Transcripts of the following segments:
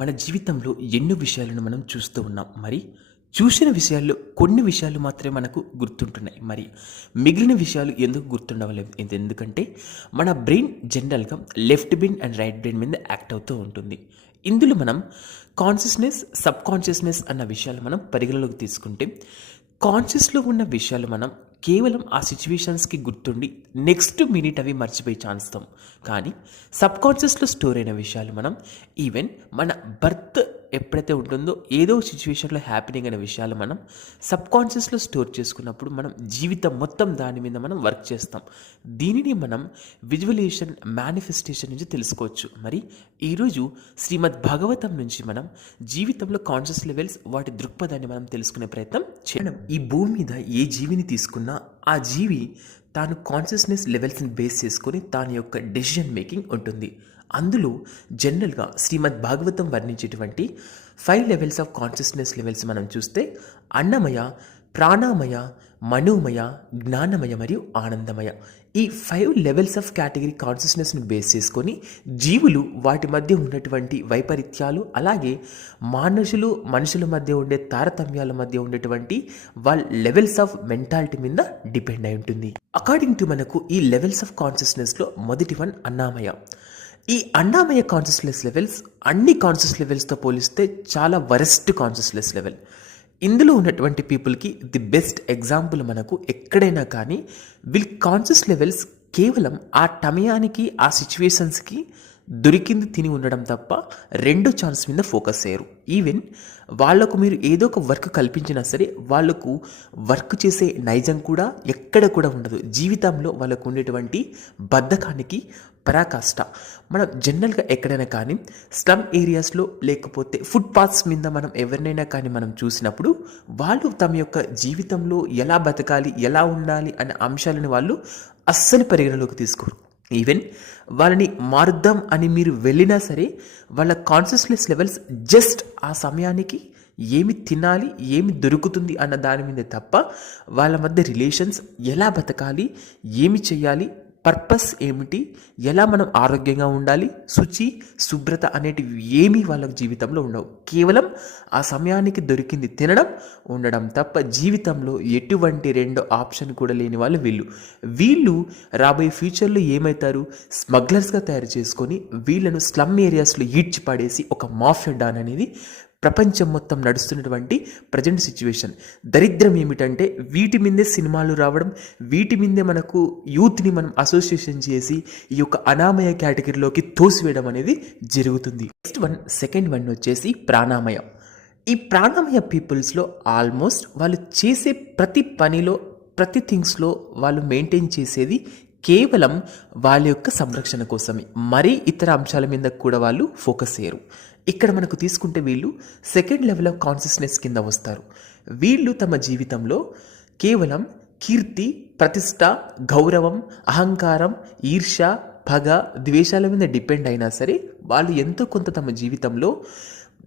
మన జీవితంలో ఎన్నో విషయాలను మనం చూస్తూ ఉన్నాం. మరి చూసిన విషయాల్లో కొన్ని విషయాలు మాత్రమే మనకు గుర్తుంటున్నాయి. మరి మిగిలిన విషయాలు ఎందుకు గుర్తుండవలేదు? ఎందుకంటే మన బ్రెయిన్ జనరల్గా left brain and right brain మీద యాక్ట్ అవుతూ ఉంటుంది. ఇందులో మనం కాన్షియస్నెస్, సబ్ కాన్షియస్నెస్ అన్న విషయాలు మనం పరిగణలోకి తీసుకుంటే, కాన్షియస్లో ఉన్న విషయాలు మనం కేవలం ఆ సిచ్యువేషన్స్కి గుర్తుండి నెక్స్ట్ మినిట్ అవి మర్చిపోయి ఛాన్స్తాం. కానీ సబ్ కాన్షియస్లో స్టోర్ అయిన విషయాలు మనం ఈవెన్ మన బర్త్ ఎప్పుడైతే ఉంటుందో ఏదో సిచ్యువేషన్లో హ్యాపెనింగ్ అనే విషయాలు మనం సబ్ కాన్షియస్లో స్టోర్ చేసుకున్నప్పుడు మనం జీవితం మొత్తం దాని మీద మనం వర్క్ చేస్తాం. దీనిని మనం విజువలైజేషన్, మేనిఫెస్టేషన్ నుంచి తెలుసుకోవచ్చు. మరి ఈరోజు శ్రీమద్ భాగవతం నుంచి మనం జీవితంలో కాన్షియస్ లెవెల్స్, వాటి దృక్పథాన్ని మనం తెలుసుకునే ప్రయత్నం చేయడం. ఈ భూమి మీద ఏ జీవిని తీసుకున్నా ఆ జీవి తాను కాన్షియస్నెస్ లెవెల్స్ని బేస్ చేసుకొని తాని యొక్క డెసిషన్ మేకింగ్ ఉంటుంది. అందులో జనరల్గా శ్రీమద్ భాగవతం వర్ణించేటువంటి 5 లెవెల్స్ ఆఫ్ కాన్షియస్నెస్ లెవెల్స్ మనం చూస్తే అన్నమయ, ప్రాణమయ, మనోమయ, జ్ఞానమయ మరియు ఆనందమయ. ఈ 5 లెవెల్స్ ఆఫ్ కేటగిరీ కాన్షియస్నెస్ని బేస్ చేసుకొని జీవులు వాటి మధ్య ఉన్నటువంటి వైపరీత్యాలు, అలాగే మనుషుల మధ్య ఉండే తారతమ్యాల మధ్య ఉండేటువంటి వాళ్ళ లెవెల్స్ ఆఫ్ మెంటాలిటీ మీద డిపెండ్ అయి ఉంటుంది. అకార్డింగ్ టు మనకు ఈ లెవెల్స్ ఆఫ్ కాన్షియస్నెస్లో మొదటి వన్ అన్నామయ. ఈ అన్నామయ కాన్షియస్నెస్ లెవెల్స్ అన్ని కాన్షియస్ లెవెల్స్తో పోలిస్తే చాలా వరెస్ట్ కాన్షియస్నెస్ లెవెల్. ఇందులో ఉన్నటువంటి పీపుల్కి ది బెస్ట్ ఎగ్జాంపుల్ మనకు ఎక్కడైనా కానీ వీళ్ళ కాన్షియస్ లెవెల్స్ కేవలం ఆ టమయానికి, ఆ సిచ్యువేషన్స్కి దొరికింది తిని ఉండడం తప్ప రెండో ఛాన్స్ మీద ఫోకస్ చేయరు. ఈవెన్ వాళ్లకు మీరు ఏదో ఒక వర్క్ కల్పించినా సరే వాళ్లకు వర్క్ చేసే నైజం కూడా ఎక్కడ కూడా ఉండదు. జీవితంలో వాళ్ళకు ఉండేటువంటి బద్ధకానికి పరాకాష్ట. మనం జనరల్గా ఎక్కడైనా కానీ స్లమ్ ఏరియాస్లో లేకపోతే ఫుట్పాత్స్ మీద మనం ఎవరినైనా కానీ మనం చూసినప్పుడు వాళ్ళు తమ యొక్క జీవితంలో ఎలా బతకాలి, ఎలా ఉండాలి అనే అంశాలను వాళ్ళు అస్సలు పరిగణలోకి తీసుకోరు. ఈవెన్ వాళ్ళని మారుద్దాం అని మీరు వెళ్ళినా సరే వాళ్ళ కాన్షియస్నెస్ లెవెల్స్ జస్ట్ ఆ సమయానికి ఏమి తినాలి, ఏమి దొరుకుతుంది అన్న దాని మీద తప్ప వాళ్ళ మధ్య రిలేషన్స్, ఎలా బతకాలి, ఏమి చేయాలి, పర్పస్ ఏమిటి, ఎలా మనం ఆరోగ్యంగా ఉండాలి, శుచి, శుభ్రత అనేటివి ఏమీ వాళ్ళ జీవితంలో ఉండవు. కేవలం ఆ సమయానికి దొరికింది తినడం, ఉండడం తప్ప జీవితంలో ఎటువంటి రెండో ఆప్షన్ కూడా లేని వాళ్ళు వీళ్ళు రాబోయే ఫ్యూచర్లో ఏమవుతారు, స్మగ్లర్స్గా తయారు చేసుకొని వీళ్ళను స్లమ్ ఏరియాస్లో ఈడ్చి పడేసి ఒక మాఫియా డాన్ అనేది ప్రపంచం మొత్తం నడుస్తున్నటువంటి ప్రజెంట్ సిచ్యువేషన్. దరిద్రం ఏమిటంటే వీటి మీదే సినిమాలు రావడం, వీటి మీదే మనకు యూత్ని మనం అసోసియేషన్ చేసి ఈ యొక్క అనామయ కేటగిరీలోకి తోసివేయడం అనేది జరుగుతుంది. సెకండ్ వన్ వచ్చేసి ప్రాణామయ. ఈ ప్రాణామయ పీపుల్స్లో ఆల్మోస్ట్ వాళ్ళు చేసే ప్రతి పనిలో, ప్రతి థింగ్స్లో వాళ్ళు మెయింటైన్ చేసేది కేవలం వాళ్ళ యొక్క సంరక్షణ కోసమే. మరీ ఇతర అంశాల మీద కూడా వాళ్ళు ఫోకస్ చేయరు. ఇక్కడ మనకు తీసుకుంటే వీళ్ళు సెకండ్ లెవెల్ ఆఫ్ కాన్షియస్నెస్ కింద వస్తారు. వీళ్ళు తమ జీవితంలో కేవలం కీర్తి, ప్రతిష్ట, గౌరవం, అహంకారం, ఈర్ష్య, పగ, ద్వేషాల మీద డిపెండ్ అయినా సరే వాళ్ళు ఎంతో కొంత తమ జీవితంలో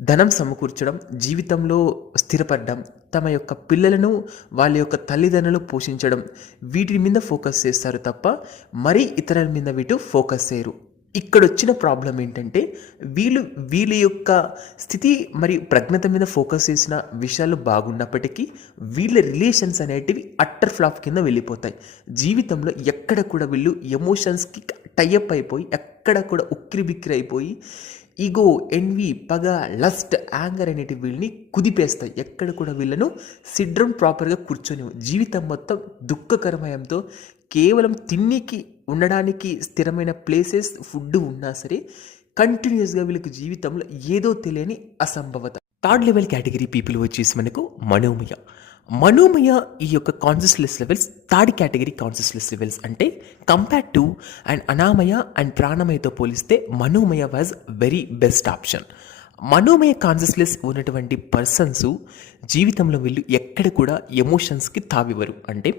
ధనం సమకూర్చడం, జీవితంలో స్థిరపడడం, తమ యొక్క పిల్లలను వాళ్ళ యొక్క తల్లిదండ్రులు పోషించడం, వీటి మీద ఫోకస్ చేస్తారు తప్ప మరీ ఇతరుల మీద వీటి ఫోకస్ చేయరు. ఇక్కడ వచ్చిన ప్రాబ్లం ఏంటంటే వీళ్ళ యొక్క స్థితి మరియు ప్రజ్ఞత మీద ఫోకస్ చేసిన విషయాలు బాగున్నప్పటికీ వీళ్ళ రిలేషన్స్ అనేటివి అట్టర్ ఫ్లాప్ కింద వెళ్ళిపోతాయి. జీవితంలో ఎక్కడ కూడా వీళ్ళు ఎమోషన్స్కి టైఅప్ అయిపోయి ఎక్కడ కూడా ఉక్కిరి బిక్కిరి అయిపోయి ఈగో, ఎన్వి, పగ, లస్ట్, యాంగర్ అనేటి వీళ్ళని కుదిపేస్తాయి. ఎక్కడ కూడా వీళ్ళను సిడ్రం ప్రాపర్గా కూర్చొని జీవితం మొత్తం దుఃఖకరమయంతో కేవలం తిన్నికి ఉండడానికి స్థిరమైన ప్లేసెస్, ఫుడ్ ఉన్నా సరే కంటిన్యూస్గా వీళ్ళకి జీవితంలో ఏదో తెలియని అసంభవత. థర్డ్ లెవెల్ కేటగిరీ పీపుల్ వచ్చేసి మనకు మనోమయ ఈ యొక్క consciousness levels third category consciousness levels. అంటే కంపేర్ టు అండ్ అనామయ అండ్ ప్రాణమయతో పోలిస్తే మనోమయ వాజ్ వెరీ బెస్ట్ ఆప్షన్. మనోమయ కాన్షియస్నెస్ ఉన్నటువంటి పర్సన్స్ జీవితంలో వీళ్ళు ఎక్కడ కూడా ఎమోషన్స్కి తావివ్వరు. అంటే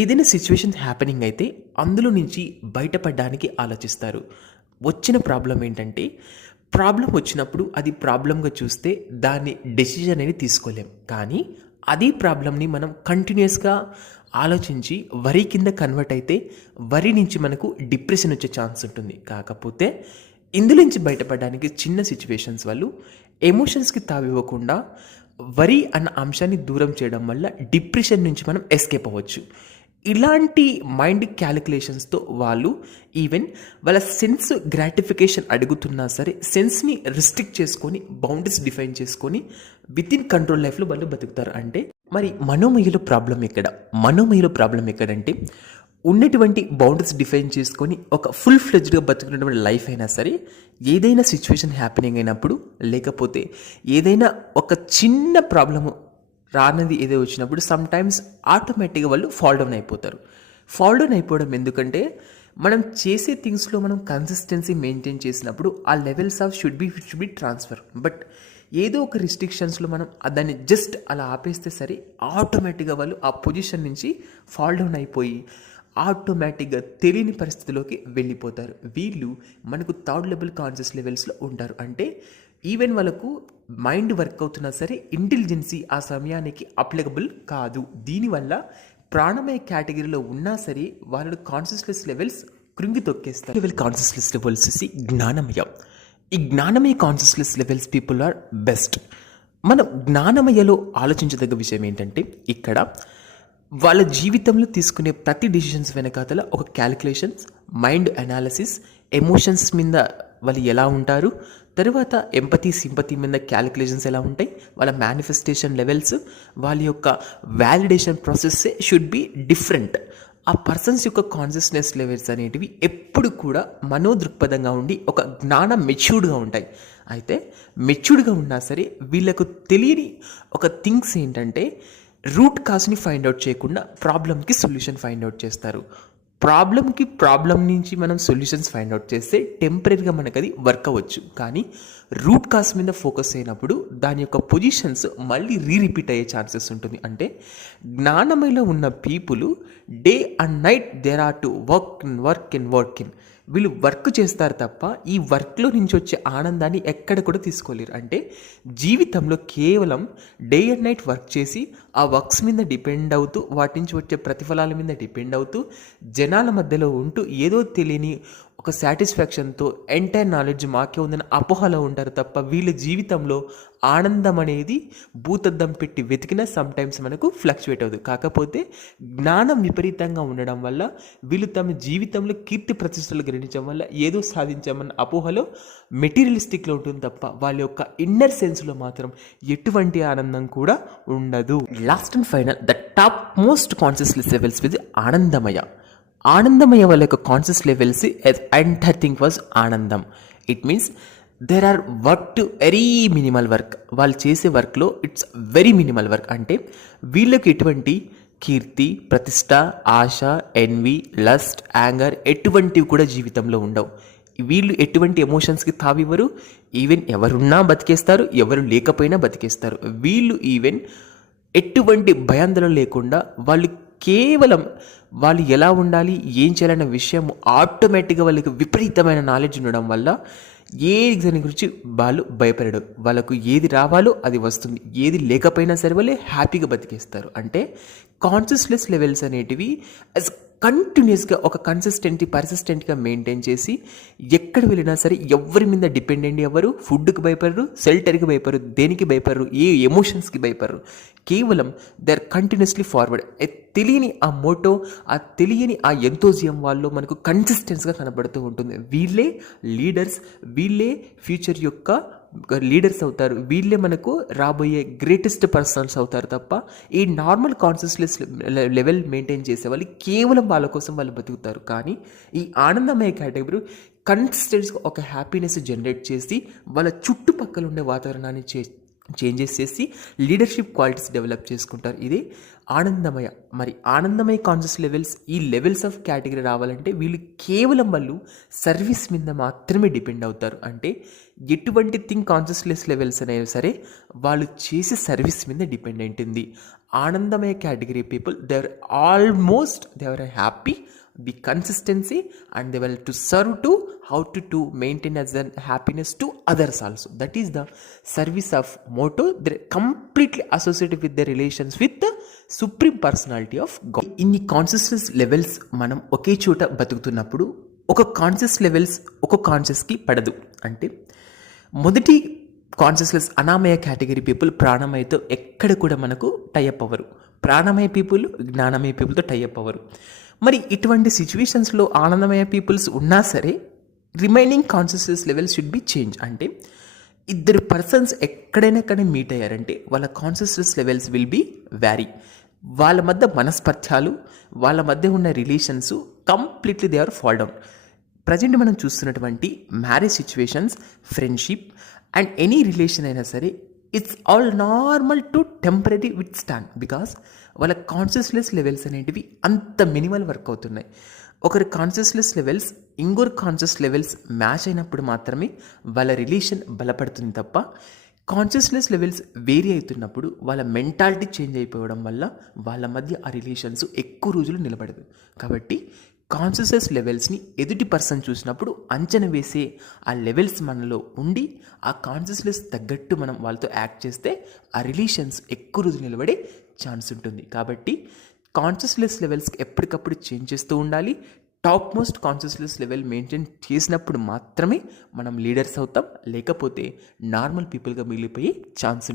ఏదైనా సిచ్యువేషన్ హ్యాపెనింగ్ అయితే అందులో నుంచి బయటపడడానికి ఆలోచిస్తారు. వచ్చిన ప్రాబ్లం ఏంటంటే ప్రాబ్లం వచ్చినప్పుడు అది ప్రాబ్లంగా చూస్తే దాన్ని డెసిజన్ అనేది తీసుకోలేం. కానీ అదే ప్రాబ్లమ్ని మనం కంటిన్యూస్గా ఆలోచించి వరి కింద కన్వర్ట్ అయితే వరి నుంచి మనకు డిప్రెషన్ వచ్చే ఛాన్స్ ఉంటుంది. కాకపోతే ఇందులోంచి బయటపడడానికి చిన్న సిచ్యువేషన్స్ వాళ్ళు ఎమోషన్స్కి తావివ్వకుండా వరి అన్న అంశాన్ని దూరం చేయడం వల్ల డిప్రెషన్ నుంచి మనం ఎస్కేప్ అవ్వచ్చు. ఇలాంటి మైండ్ క్యాలిక్యులేషన్స్తో వాళ్ళు ఈవెన్ వాళ్ళ సెన్స్ గ్రాటిఫికేషన్ అడుగుతున్నా సరే సెన్స్ని రిస్ట్రిక్ట్ చేసుకొని బౌండరీస్ డిఫైన్ చేసుకొని విత్ ఇన్ కంట్రోల్ లైఫ్లో వాళ్ళు బతుకుతారు. అంటే మరి మనోమయలో ప్రాబ్లం ఎక్కడంటే ఉన్నటువంటి బౌండరీస్ డిఫైన్ చేసుకొని ఒక ఫుల్ ఫ్లెడ్జ్డ్గా బతుకున్నటువంటి లైఫ్ అయినా సరే ఏదైనా సిచ్యువేషన్ హ్యాపెనింగ్ అయినప్పుడు లేకపోతే ఏదైనా ఒక చిన్న ప్రాబ్లము రానది ఏదో వచ్చినప్పుడు సమ్ టైమ్స్ ఆటోమేటిక్గా వాళ్ళు ఫాల్ డౌన్ అయిపోవడం ఎందుకంటే మనం చేసే థింగ్స్లో మనం కన్సిస్టెన్సీ మెయింటైన్ చేసినప్పుడు ఆ levels of should be transfer. But ఏదో ఒక రిస్ట్రిక్షన్స్లో మనం దాన్ని జస్ట్ అలా ఆపేస్తే సరే ఆటోమేటిక్గా వాళ్ళు ఆ పొజిషన్ నుంచి ఫాల్ డౌన్ అయిపోయి ఆటోమేటిక్గా తెలియని పరిస్థితిలోకి వెళ్ళిపోతారు. వీళ్ళు మనకు థర్డ్ లెవెల్ కాన్షియస్ లెవెల్స్లో ఉంటారు. అంటే ఈవెన్ వాళ్ళకు మైండ్ వర్క్ అవుతున్నా సరే ఇంటెలిజెన్సీ ఆ సమయానికి అప్లికబుల్ కాదు. దీనివల్ల ప్రాణమయ కేటగిరీలో ఉన్నా సరే వాళ్ళు కాన్షియస్నెస్ లెవెల్స్ కృంగి తొక్కేస్తారు. లెవెల్ కాన్షియస్నెస్ లెవెల్స్ జ్ఞానమయ. ఈ జ్ఞానమయ consciousness levels people are best. మనం జ్ఞానమయలో ఆలోచించదగ్గ విషయం ఏంటంటే ఇక్కడ వాళ్ళ జీవితంలో తీసుకునే ప్రతి డిసిషన్స్ వెనకాతల ఒక క్యాలిక్యులేషన్స్, మైండ్ అనాలిసిస్, ఎమోషన్స్ మీద వాళ్ళు ఎలా ఉంటారు, తర్వాత ఎంపతి సింపతి మీద క్యాలిక్యులేషన్స్ ఎలా ఉంటాయి, వాళ్ళ మేనిఫెస్టేషన్ లెవెల్స్, వాళ్ళ యొక్క వ్యాలిడేషన్ ప్రాసెస్సే షుడ్ బి డిఫరెంట్. ఆ పర్సన్స్ యొక్క కాన్షియస్నెస్ లెవెల్స్ అనేటివి ఎప్పుడు కూడా మనోదృక్పథంగా ఉండి ఒక జ్ఞానం మెచ్యూర్డ్గా ఉంటాయి. అయితే మెచ్యూర్డ్గా ఉన్నా సరే వీళ్ళకు తెలియని ఒక థింగ్స్ ఏంటంటే రూట్ కాజ్ని ఫైండ్ అవుట్ చేయకుండా ప్రాబ్లమ్కి సొల్యూషన్ ఫైండ్ అవుట్ చేస్తారు. ప్రాబ్లం నుంచి మనం సొల్యూషన్స్ ఫైండ్ అవుట్ చేస్తే టెంపరీగా మనకు అది వర్క్ అవ్వచ్చు. కానీ రూట్ కాజ్ మీద ఫోకస్ అయినప్పుడు దాని యొక్క పొజిషన్స్ మళ్ళీ రీరిపీట్ అయ్యే ఛాన్సెస్ ఉంటుంది. అంటే జ్ఞానమయలో ఉన్న people day and night there are to work in వీళ్ళు వర్క్ చేస్తారు తప్ప ఈ వర్క్లో నుంచి వచ్చే ఆనందాన్ని ఎక్కడ కూడా తీసుకోలేరు. అంటే జీవితంలో కేవలం డే అండ్ నైట్ వర్క్ చేసి ఆ వర్క్స్ మీద డిపెండ్ అవుతూ వాటి నుంచి వచ్చే ప్రతిఫలాల మీద డిపెండ్ అవుతూ జనాల మధ్యలో ఉంటూ ఏదో తెలియని ఒక సాటిస్ఫాక్షన్తో ఎంటైర్ నాలెడ్జ్ మాకే ఉందని అపోహలో ఉంటారు తప్ప వీళ్ళ జీవితంలో ఆనందం అనేది భూతద్దం పెట్టి వెతికినా సమ్టైమ్స్ మనకు ఫ్లక్చువేట్ అవుతుంది. కాకపోతే జ్ఞానం విపరీతంగా ఉండడం వల్ల వీళ్ళు తమ జీవితంలో కీర్తి ప్రతిష్టలు గ్రహించడం వల్ల ఏదో సాధించామన్న అపోహలో మెటీరియలిస్టిక్లో ఉంటుంది తప్ప వాళ్ళ యొక్క ఇన్నర్ సెన్స్లో మాత్రం ఎటువంటి ఆనందం కూడా ఉండదు. Last and final the top most consciousness levels with ఆనందమయ వాళ్ళ యొక్క conscious levels entire thing was ఆనందం. It means there are work to very minimal work. వాళ్ళు చేసే వర్క్లో ఇట్స్ వెరీ మినిమల్ వర్క్. అంటే వీళ్ళకి ఎటువంటి కీర్తి, ప్రతిష్ట, ఆశ, ఎన్వి, లస్ట్, యాంగర్ ఎటువంటివి కూడా జీవితంలో ఉండవు. వీళ్ళు ఎటువంటి ఎమోషన్స్కి తావివ్వరు. ఈవెన్ ఎవరున్నా బతికేస్తారు, ఎవరు లేకపోయినా బతికేస్తారు. వీళ్ళు ఈవెన్ ఎటువంటి భయాందోళన లేకుండా వాళ్ళు కేవలం వాళ్ళు ఎలా ఉండాలి, ఏం చేయాలనే విషయం ఆటోమేటిక్గా వాళ్ళకి విపరీతమైన నాలెడ్జ్ ఉండడం వల్ల ఏ దాని గురించి వాళ్ళు భయపడరు. వాళ్ళకు ఏది రావాలో అది వస్తుంది, ఏది లేకపోయినా సరే వాళ్ళు హ్యాపీగా బతికేస్తారు. అంటే కాన్షియస్నెస్ లెవెల్స్ అనేటివి యాజ్ కంటిన్యూస్గా ఒక పర్సిస్టెంట్గా మెయింటైన్ చేసి ఎక్కడ వెళ్ళినా సరే ఎవరి మీద డిపెండెంట్ అవ్వరు. ఫుడ్కి భయపడరు, షెల్టర్కి భయపడరు, దేనికి భయపడరు, ఏ ఎమోషన్స్కి భయపడరు. కేవలం దే ఆర్ కంటిన్యూస్లీ ఫార్వర్డ్. తెలియని ఆ మోటో, ఆ తెలియని ఆ ఎంతోజియం వాళ్ళు మనకు కన్సిస్టెన్స్గా కనబడుతూ ఉంటుంది. వీళ్ళే లీడర్స్, వీళ్ళే ఫ్యూచర్ యొక్క లీడర్స్ అవుతారు. వీళ్ళే మనకు రాబోయే గ్రేటెస్ట్ పర్సన్స్ అవుతారు తప్ప ఈ నార్మల్ కాన్షియస్నెస్ లెవెల్ మెయింటైన్ చేసే వాళ్ళు కేవలం వాళ్ళ కోసం వాళ్ళు బతుకుతారు. కానీ ఈ ఆనందమయ కేటగిరీ కన్సిస్టెంట్గా ఒక హ్యాపీనెస్ జనరేట్ చేసి వాళ్ళ చుట్టుపక్కల ఉండే వాతావరణాన్ని చేంజెస్ చేసి లీడర్షిప్ క్వాలిటీస్ డెవలప్ చేసుకుంటారు. ఇదే ఆనందమయ. మరి ఆనందమయ కాన్షియస్ లెవెల్స్, ఈ లెవెల్స్ ఆఫ్ కేటగిరీ రావాలంటే వీళ్ళు కేవలం వాళ్ళు సర్వీస్ మీద మాత్రమే డిపెండ్ అవుతారు. అంటే ఎటువంటి థింగ్ కాన్షియస్నెస్ లెవెల్స్ అనేవి సరే వాళ్ళు చేసే సర్వీస్ మీద డిపెండెంట్ ఉంది. ఆనందమయ category people they are happy, the consistency, and they will to serve to how to maintain as an happiness to others also. That is the service of motto. They completely associated with their relations with the supreme personality of God. ఇన్ని consciousness levels మనం ఒకే చోట బతుకుతున్నప్పుడు ఒక conscious levels ఒక కాన్షియస్కి పడదు. అంటే మొదటి కాన్షియస్లెస్ అనామయ category people ప్రాణమయతో ఎక్కడ కూడా మనకు టైఅప్ అవ్వరు. ప్రాణమయ పీపుల్ జ్ఞానమయ పీపుల్తో టైఅప్ అవ్వరు. మరి ఇటువంటి సిచ్యువేషన్స్లో ఆనందమయ పీపుల్స్ ఉన్నా సరే remaining consciousness levels should be change. అంటే ఇద్దరు పర్సన్స్ ఎక్కడైనా కానీ మీట్ అయ్యారంటే వాళ్ళ consciousness levels will be vary. వాళ్ళ మధ్య మనస్పర్ధ్యాలు, వాళ్ళ మధ్య ఉన్న relations completely they are fall down. Present మనం చూస్తున్నటువంటి marriage situations, friendship and any relation అయినా సరే it's all normal to temporary withstand. Because వాళ్ళ కాన్షియస్నెస్ లెవెల్స్ అనేటివి అంత మినిమల్ వర్క్ అవుతున్నాయి. ఒకరి కాన్షియస్నెస్ లెవెల్స్ ఇంకొకరి కాన్షియస్ లెవెల్స్ మ్యాచ్ అయినప్పుడు మాత్రమే వాళ్ళ రిలేషన్ బలపడుతుంది తప్ప కాన్షియస్నెస్ లెవెల్స్ వేరీ అవుతున్నప్పుడు వాళ్ళ మెంటాలిటీ చేంజ్ అయిపోవడం వల్ల వాళ్ళ మధ్య ఆ రిలేషన్స్ ఎక్కువ రోజులు నిలబడదు. కాబట్టి కాన్షియస్నెస్ లెవెల్స్ని ఎదుటి పర్సన్ చూసినప్పుడు అంచనా వేసే ఆ లెవెల్స్ మనలో ఉండి ఆ కాన్షియస్నెస్ తగ్గట్టు మనం వాళ్ళతో యాక్ట్ చేస్తే ఆ రిలేషన్స్ ఎక్కువ రోజులు నిలబడే ఛాన్స్ ఉంటుంది. కాబట్టి కాన్షియస్నెస్ లెవెల్స్కి ఎప్పటికప్పుడు చేంజ్ చేస్తూ ఉండాలి. Top most consciousness level maintain చేసినప్పుడు మాత్రమే మనం లీడర్స్ అవుతాం, లేకపోతే నార్మల్ పీపుల్గా మిగిలిపోయే ఛాన్స్ ఉంటుంది.